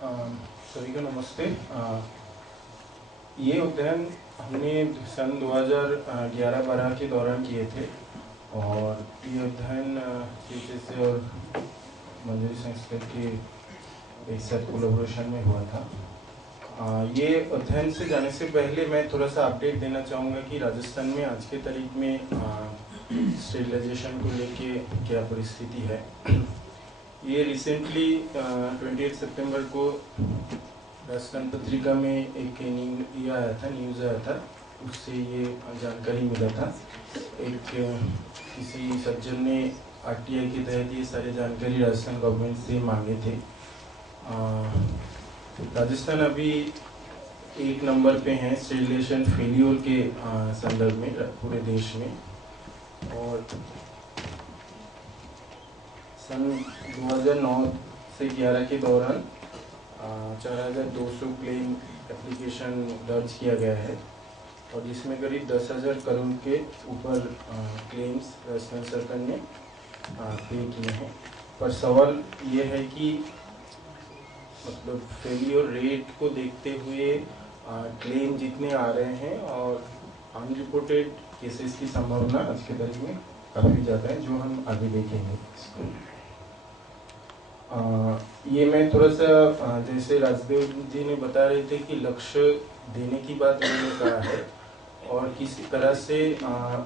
सभी को नमस्ते। ये अध्ययन हमने सन 2011-12 के दौरान किए थे और ये अध्ययन CHSA और मंजरी संस्कृत के एक साथ कोलैबोरेशन में हुआ था। ये अध्ययन से जाने से पहले मैं थोड़ा सा अपडेट देना चाहूँगा कि राजस्थान में आज के तारीख में स्टेरिलाइजेशन को लेके क्या परिस्थिति है। ये रिसेंटली 28 सितंबर को राजस्थान पत्रिका में एक न्यूज़ आया था, उससे ये जानकारी मिला था। एक किसी सज्जन ने RTI के तहत ये सारी जानकारी राजस्थान गवर्नमेंट से मांगे थे। राजस्थान अभी 1 नंबर पे है स्टेरिलाइजेशन फेल्योर के संदर्भ में पूरे देश में, और सन 2009 से 11 के दौरान 4200 क्लेम एप्लीकेशन दर्ज किया गया है और जिसमें करीब 10,000 करोड़ के ऊपर क्लेम्स राजस्थान सरकार ने पे किए हैं। पर सवाल ये है कि मतलब फेलियर रेट को देखते हुए क्लेम जितने आ रहे हैं और अनरिपोर्टेड केसेस की संभावना आज के तारीख में काफ़ी ज़्यादा है, जो हम आगे देखेंगे। ये मैं थोड़ा सा जैसे राजदेव जी ने बता रहे थे कि लक्ष्य देने की बात उन्होंने कहा है और किसी तरह से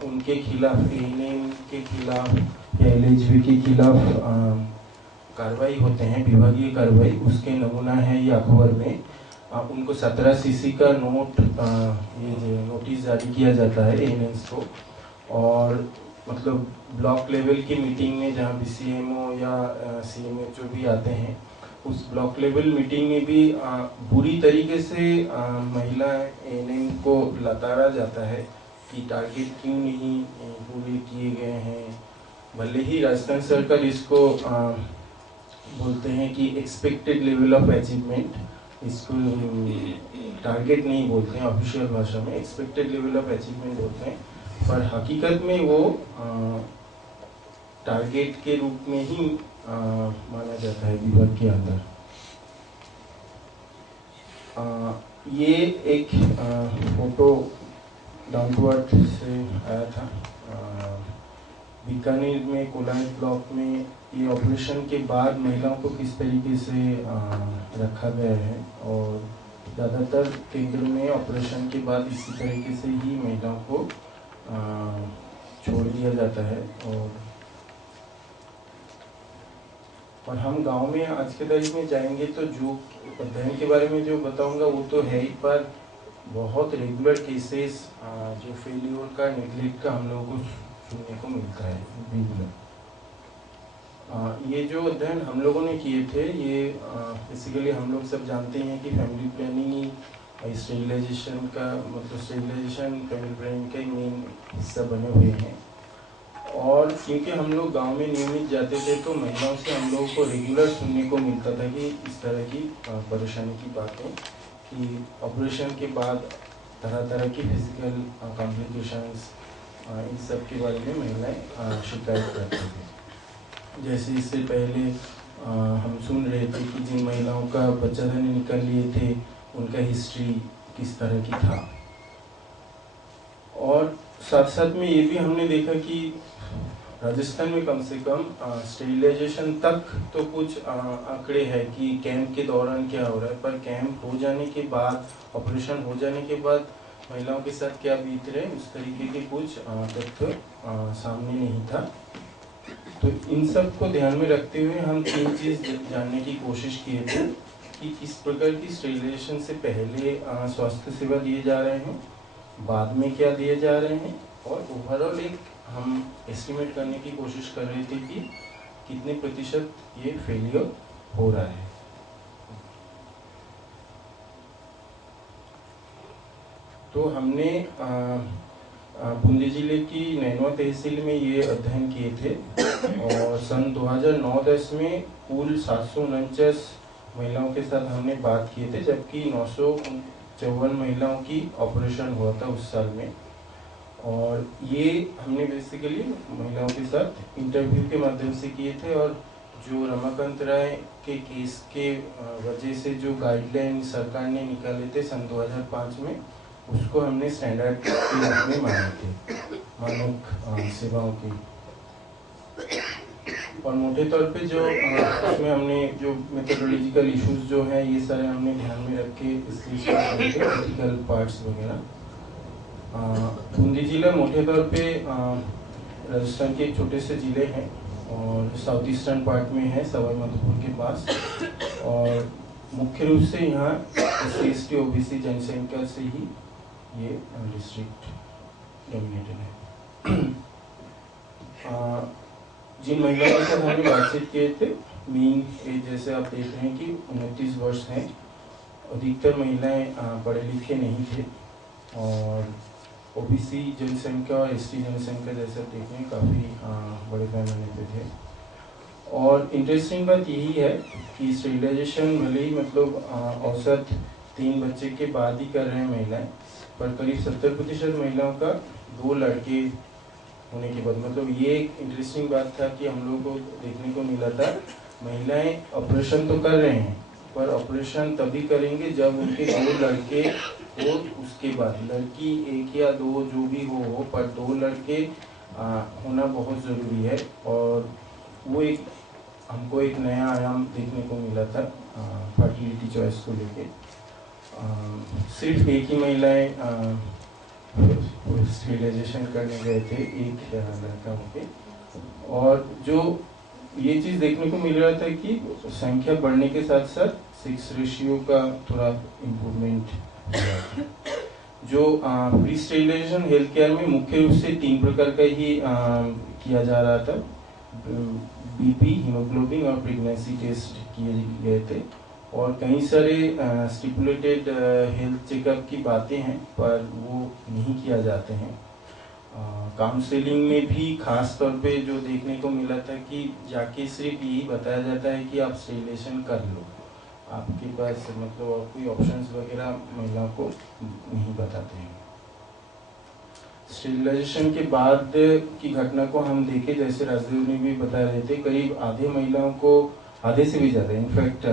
उनके खिलाफ ANM के खिलाफ या LHV के खिलाफ कार्रवाई होते हैं, विभागीय कार्रवाई, उसके नमूना है ये अखबार में। उनको 17 CC का ये नोटिस जारी किया जाता है ANMs को, और मतलब ब्लॉक लेवल की मीटिंग में जहाँ BCMO या CMHO भी आते हैं, उस ब्लॉक लेवल मीटिंग में भी बुरी तरीके से महिला ANM को लताड़ा जाता है कि टारगेट क्यों नहीं पूरे किए गए हैं। भले ही राजस्थान सरकार इसको बोलते हैं कि एक्सपेक्टेड लेवल ऑफ अचीवमेंट, इसको टारगेट नहीं बोलते हैं, ऑफिशियल भाषा में एक्सपेक्टेड लेवल ऑफ अचीवमेंट बोलते हैं, पर हकीकत में वो टारगेट के रूप में ही माना जाता है विभाग के अंदर। ये एक फोटो डाउन टू अर्थ से आया था। बीकानेर में कोलायत ब्लॉक में ये ऑपरेशन के बाद महिलाओं को किस तरीके से रखा गया है, और ज़्यादातर केंद्र में ऑपरेशन के बाद इसी तरीके से ही महिलाओं को छोड़ दिया जाता है। और हम गांव में आज के तारीख में जाएंगे तो जो अध्ययन के बारे में जो बताऊंगा वो तो है ही, पर बहुत रेगुलर केसेस जो फेल्योर का, नेगलेक्ट का हम लोगों को सुनने को मिलता है रेगुलर। ये जो अध्ययन हम लोगों ने किए थे, ये बेसिकली हम लोग सब जानते हैं कि फैमिली प्लानिंग स्टेरिलाइजेशन का मतलब स्टेरिलाइजेशन फैमिली प्लानिंग का मेन हिस्सा बने हुए हैं। और क्योंकि हम लोग गांव में नियमित जाते थे तो महिलाओं से हम लोगों को रेगुलर सुनने को मिलता था कि इस तरह की परेशानी की बातें, कि ऑपरेशन के बाद तरह तरह की फिजिकल कॉम्प्लिकेशंस, इन सब के बारे में महिलाएं शिकायत करती थी। जैसे इससे पहले हम सुन रहे थे कि जिन महिलाओं का बच्चा धन निकल लिए थे, उनका हिस्ट्री किस तरह की था। और साथ साथ में ये भी हमने देखा कि राजस्थान में कम से कम स्टेरिलाइजेशन तक तो कुछ आंकड़े हैं कि कैंप के दौरान क्या हो रहा है, पर कैंप हो जाने के बाद, ऑपरेशन हो जाने के बाद महिलाओं के साथ क्या बीत रहे, उस तरीके के कुछ तथ्य सामने नहीं था। तो इन सब को ध्यान में रखते हुए हम 3 चीज़ जानने की कोशिश किए थे कि किस प्रकार की स्टेरिलाइजेशन से पहले स्वास्थ्य सेवा दिए जा रहे हैं, बाद में क्या दिए जा रहे हैं, और ओवरऑल एक हम एस्टिमेट करने की कोशिश कर रहे थे कि कितने प्रतिशत ये फेलियर हो रहा है। तो हमने बूंदी जिले की नैनवा तहसील में ये अध्ययन किए थे और सन 2009-10 में कुल 749 महिलाओं के साथ हमने बात किए थे, जबकि 954 महिलाओं की ऑपरेशन हुआ था उस साल में। और ये हमने बेसिकली महिलाओं के साथ इंटरव्यू के माध्यम से किए थे, और जो रमाकांत राय के केस के वजह से जो गाइडलाइन सरकार ने निकाले थे सन 2005 में, उसको हमने स्टैंडर्ड के रूप में माने थे मानव सेवाओं की। और मोटे तौर पे जो उसमें हमने जो मेथोडोलॉजिकल इश्यूज जो है ये सारे हमने ध्यान में रख के इसलिए क्रिटिकल पार्ट्स वगैरह। बूंदी जिला मोटे तौर पे राजस्थान के एक छोटे से ज़िले हैं और साउथ ईस्टर्न पार्ट में है, सवाई माधोपुर के पास। और मुख्य रूप से यहाँ SC/ST OBC जनसंख्या से ही ये डिस्ट्रिक्ट डोमिनेटेड है। जिन महिलाओं के साथ हमने बातचीत किए थे, मीन एज जैसे आप देख रहे हैं कि 29 वर्ष हैं। अधिकतर महिलाएं पढ़े लिखे नहीं थे और OBC जनसंख्या और ST जनसंख्या जैसे आप देख रहे हैं काफ़ी बड़े पैमाने पे थे। और इंटरेस्टिंग बात यही है कि स्टेरिलाइजेशन भले ही मतलब औसत 3 बच्चे के बाद ही कर रहे हैं महिलाएं, पर करीब 70% महिलाओं का 2 लड़के होने के बाद, मतलब ये एक इंटरेस्टिंग बात था कि हम लोगों को देखने को मिला था महिलाएं ऑपरेशन तो कर रहे हैं पर ऑपरेशन तभी करेंगे जब उनके 2 लड़के हो, उसके बाद लड़की 1 या 2 जो भी हो पर 2 लड़के होना बहुत ज़रूरी है। और वो एक हमको एक नया आयाम देखने को मिला था फर्टिलिटी चॉइस को लेके। सिर्फ एक ही महिलाएं स्टेरिलाइजेशन करने गए थे, एक लड़का होके। और जो ये चीज़ देखने को मिल रहा था कि संख्या बढ़ने के साथ साथ सेक्स रेशियो का थोड़ा इम्प्रूवमेंट हो रहा था। जो प्री स्टेरिलाइजेशन हेल्थ केयर में मुख्य रूप से 3 प्रकार का ही किया जा रहा था। BP, हीमोग्लोबिन और प्रेगनेंसी टेस्ट किए गए थे। और कई सारे स्टिपुलेटेड हेल्थ चेकअप की बातें हैं पर वो नहीं किया जाते हैं। काउंसलिंग में भी खास तौर पे जो देखने को मिला था कि जाके सिर्फ यही बताया जाता है कि आप स्टेरिलाइजेशन कर लो, आपके पास मतलब और कोई ऑप्शंस वगैरह महिलाओं को नहीं बताते हैं। स्टेरिलाइजेशन के बाद की घटना को हम देखें, जैसे राजदेव ने भी बता रहे थे, करीब आधे महिलाओं को, आधे से भी ज़्यादा, इनफैक्ट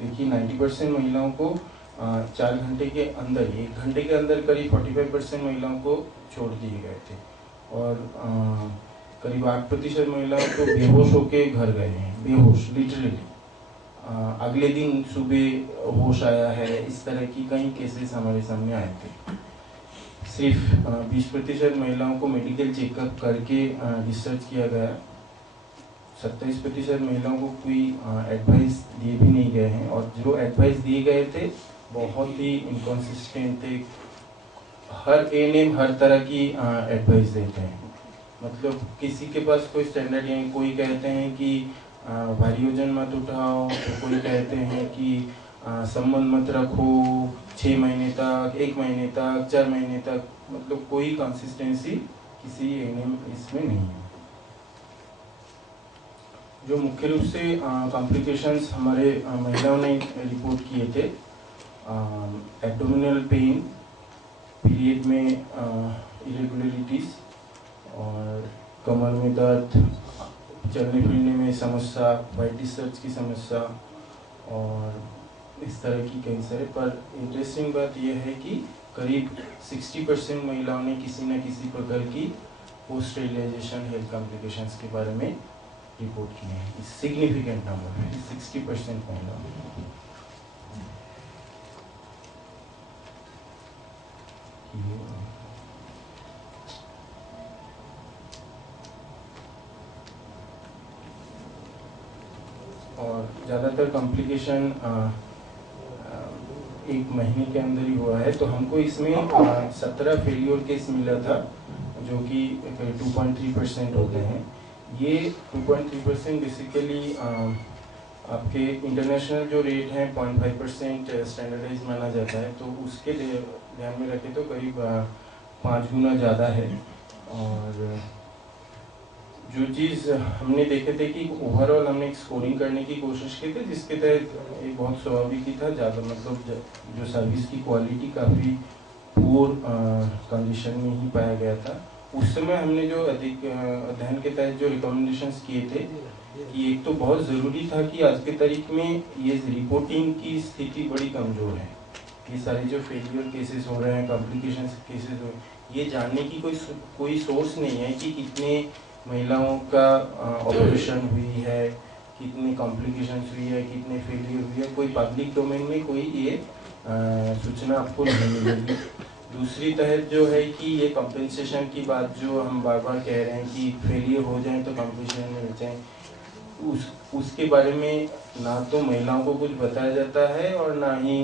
देखिए 90% महिलाओं को 4 घंटे के अंदर, 1 घंटे के अंदर करीब 45% महिलाओं को छोड़ दिए गए थे। और करीब 8% महिलाओं को बेहोश होके घर गए हैं, बेहोश लिटरली। अगले दिन सुबह होश आया है, इस तरह की कई केसेस हमारे सामने आए थे। सिर्फ 20% महिलाओं को मेडिकल चेकअप करके डिस्चार्ज किया गया। 27% महिलाओं को कोई एडवाइस दिए भी नहीं गए हैं, और जो एडवाइस दिए गए थे बहुत ही इनकॉन्सिस्टेंट थे। हर ANM हर तरह की एडवाइस देते हैं, मतलब किसी के पास कोई स्टैंडर्ड नहीं। कोई कहते हैं कि भारी वजन मत उठाओ, तो कोई कहते हैं कि संबंध मत रखो 6 महीने तक, 1 महीने तक, 4 महीने तक, मतलब कोई कंसिस्टेंसी किसी ANM इसमें नहीं है। जो मुख्य रूप से कॉम्प्लिकेशंस हमारे महिलाओं ने रिपोर्ट किए थे, एब्डोमिनल पेन, पीरियड में इरेगुलरिटीज और कमर में दर्द, चलने फिरने में समस्या, वाइट डिस्चार्ज की समस्या और इस तरह की कई सारे। पर इंटरेस्टिंग बात यह है कि करीब 60% महिलाओं ने किसी न किसी प्रकार की पोस्ट स्टेरिलाइजेशन हेल्थ कॉम्प्लिकेशंस के बारे में रिपोर्ट किए हैं। सिग्निफिकेंट नंबर है, 60% महिलाओं। और ज़्यादातर कॉम्प्लिकेशन 1 महीने के अंदर ही हुआ है। तो हमको इसमें 17 फेलियर केस मिला था, जो कि 2.3% होते हैं। ये 2.3% बेसिकली आपके इंटरनेशनल जो रेट है 0.5% स्टैंडर्डाइज माना जाता है, तो उसके ध्यान में रखें तो करीब 5 गुना ज़्यादा है। और जो चीज़ हमने देखे थे कि ओवरऑल हमने एक स्कोरिंग करने की कोशिश की थी, जिसके तहत एक बहुत स्वाभाविक ही था, ज़्यादा मतलब जो सर्विस की क्वालिटी काफ़ी पुअर कंडीशन में ही पाया गया था। उस समय हमने जो अधिक अध्ययन के तहत जो रिकमेंडेशंस किए थे, कि एक तो बहुत ज़रूरी था कि आज के तारीख में ये रिपोर्टिंग की स्थिति बड़ी कमज़ोर है। ये सारे जो फेलियर केसेस हो रहे हैं, कॉम्प्लिकेशन केसेस हो रहे हैं, ये जानने की कोई सोर्स नहीं है कि कितने महिलाओं का ऑपरेशन हुई है, कितनी कॉम्प्लिकेशंस हुई है, कितने फेलियर हुई है। कोई पब्लिक डोमेन में कोई ये सूचना आपको नहीं मिलेगी। दूसरी तहत जो है कि ये कंपेंसेशन की बात जो हम बार बार कह रहे हैं कि फेलियर हो जाए तो कंपेंसेशन मिल जाए, उसके बारे में ना तो महिलाओं को कुछ बताया जाता है और ना ही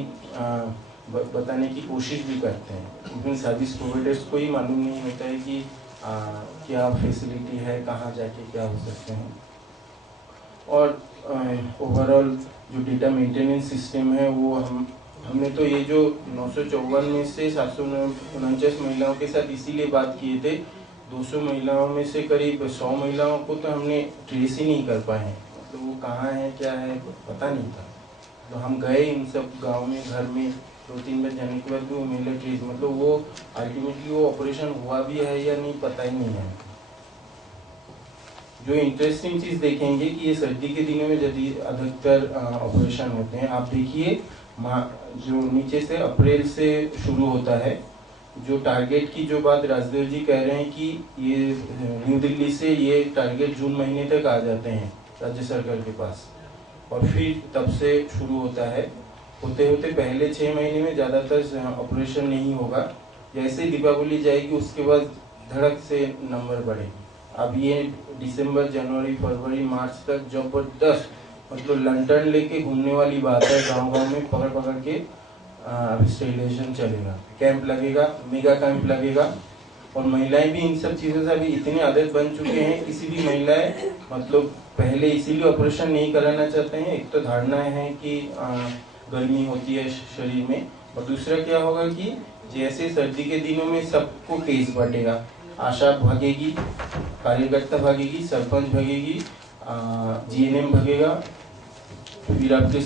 बताने की कोशिश भी करते हैं। इवन सर्विस प्रोवाइडर्स को ही मालूम नहीं होता है कि क्या फैसिलिटी है, कहाँ जाके क्या हो सकते हैं। और ओवरऑल जो डेटा मेंटेनेंस सिस्टम है वो हमने तो ये जो 954 में से 749 महिलाओं के साथ इसीलिए बात किए थे। 200 महिलाओं में से करीब 100 महिलाओं को तो हमने ट्रेस ही नहीं कर पाए हैं, तो वो कहाँ है क्या है पता नहीं था। तो हम गए इन सब गांव में, घर में 2-3 बार जाने के बाद भी वो महिला ट्रेस, मतलब वो अल्टीमेटली वो ऑपरेशन हुआ भी है या नहीं पता ही नहीं है। जो इंटरेस्टिंग चीज़ देखेंगे कि ये सर्दी के दिनों में यदि अधिकतर ऑपरेशन होते हैं। आप देखिए जो नीचे से अप्रैल से शुरू होता है, जो टारगेट की जो बात राजदेव जी कह रहे हैं कि ये न्यू दिल्ली से ये टारगेट जून महीने तक आ जाते हैं राज्य सरकार के पास, और फिर तब से शुरू होता है। होते होते पहले 6 महीने में ज़्यादातर ऑपरेशन नहीं होगा। जैसे दीपावली जाएगी उसके बाद धड़क से नंबर बढ़ेगी। अब ये दिसंबर, जनवरी, फरवरी, मार्च तक जबरदस्त, मतलब लंटन लेके घूमने वाली बात है। गांव-गांव में पकड़ पकड़ के स्टेरिलाइजेशन चलेगा, कैंप लगेगा, मेगा कैंप लगेगा। और महिलाएं भी इन सब चीज़ों से अभी इतनी आदत बन चुके हैं। किसी भी महिलाएं मतलब पहले इसीलिए ऑपरेशन नहीं कराना चाहते हैं। एक तो धारणाएं हैं कि गर्मी होती है शरीर में, और दूसरा क्या होगा कि जैसे सर्दी के दिनों में सबको केस बढ़ेगा, आशा भागेगी, कार्यकर्ता भागेगी, सरपंच भागेगी, जीएनएम भागेगा, फिर आपके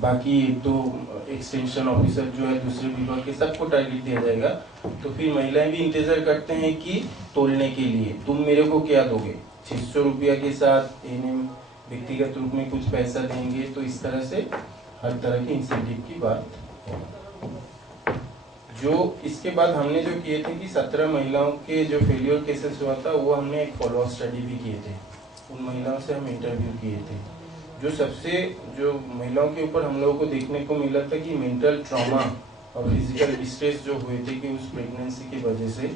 बाकी 2 एक्सटेंशन ऑफिसर जो है दूसरे विभाग के, सबको टारगेट दिया जाएगा। तो फिर महिलाएं भी इंतजार करते हैं कि तोलने के लिए तुम मेरे को क्या दोगे, 600 रुपया के साथ एएनएम व्यक्तिगत रूप में कुछ पैसा देंगे। तो इस तरह से हर तरह की इंसेंटिव की बात होगा। जो इसके बाद हमने जो किए थे कि 17 महिलाओं के जो फेलियर केसेस हुआ था, वो हमने एक फॉलोअप स्टडी भी किए थे। उन महिलाओं से हम इंटरव्यू किए थे। जो महिलाओं के ऊपर हम लोगों को देखने को मिला था कि मेंटल ट्रॉमा और फिजिकल स्ट्रेस जो हुए थे कि उस प्रेगनेंसी की वजह से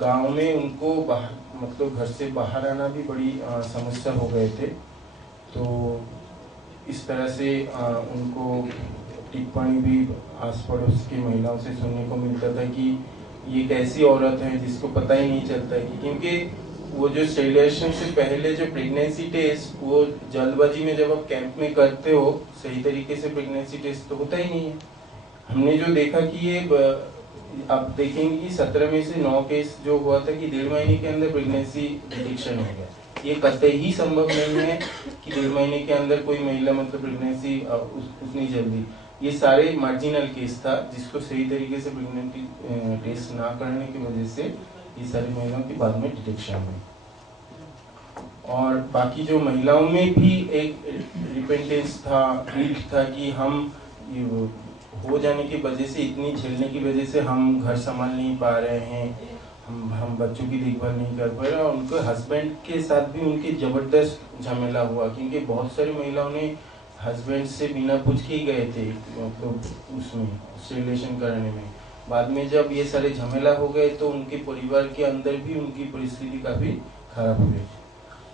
गांव में उनको मतलब घर से बाहर आना भी बड़ी समस्या हो गए थे। तो इस तरह से उनको टिप्पणी भी आस पड़ोस की महिलाओं से सुनने को मिलता था कि ये एक ऐसी औरत है जिसको पता ही नहीं चलता है कि, क्योंकि वो जो स्टेरिलाइजेशन से पहले जो प्रेगनेंसी टेस्ट, वो जल्दबाजी में जब आप कैंप में करते हो, सही तरीके से प्रेगनेंसी टेस्ट तो होता ही नहीं है। हमने जो देखा कि ये आप देखेंगे कि 17 में से 9 केस जो हुआ था कि 1.5 महीने के अंदर प्रेगनेंसी डिटेक्शन हो गया। ये कतई ही संभव नहीं है कि 1.5 महीने के अंदर कोई महिला मतलब प्रेगनेंसी उतनी जल्दी। ये सारे मार्जिनल केस था जिसको सही तरीके से प्रेगनेंसी टेस्ट ना करने की वजह से ये सारी महिलाओं के बाद में डिटेक्शन हुई। और बाकी जो महिलाओं में भी एक रिपेंटेंस था, गिल्ट था कि हम हो जाने की वजह से, इतनी झेलने की वजह से हम घर संभाल नहीं पा रहे हैं, हम बच्चों की देखभाल नहीं कर पा रहे। और उनके हस्बैंड के साथ भी उनकी जबरदस्त झमेला हुआ, क्योंकि बहुत सारी महिलाओं ने हस्बैंड से बिना पूछ के ही गए थे मतलब उसमें रिलेशन करने में। बाद में जब ये सारे झमेला हो गए तो उनके परिवार के अंदर भी उनकी परिस्थिति काफ़ी खराब हुई।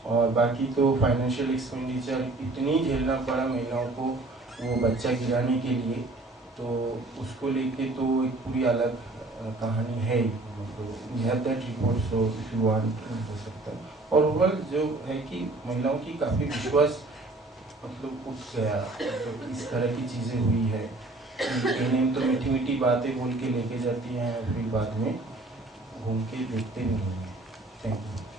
और बाकी तो फाइनेंशियल एक्सपेंडिचर इतनी झेलना पड़ा महिलाओं को वो बच्चा गिराने के लिए, तो उसको लेके तो एक पूरी अलग कहानी है ही। तो we have that report, so if you want हो सकता है। और ओवरऑल जो है कि महिलाओं की काफ़ी विश्वास मतलब उठ गया, तो इस तरह की चीज़ें हुई है। एएनएम तो मीठी मीठी बातें बोल के लेके जाती हैं, फिर बाद में घूम के देखते भी नहीं हैं। Thank you.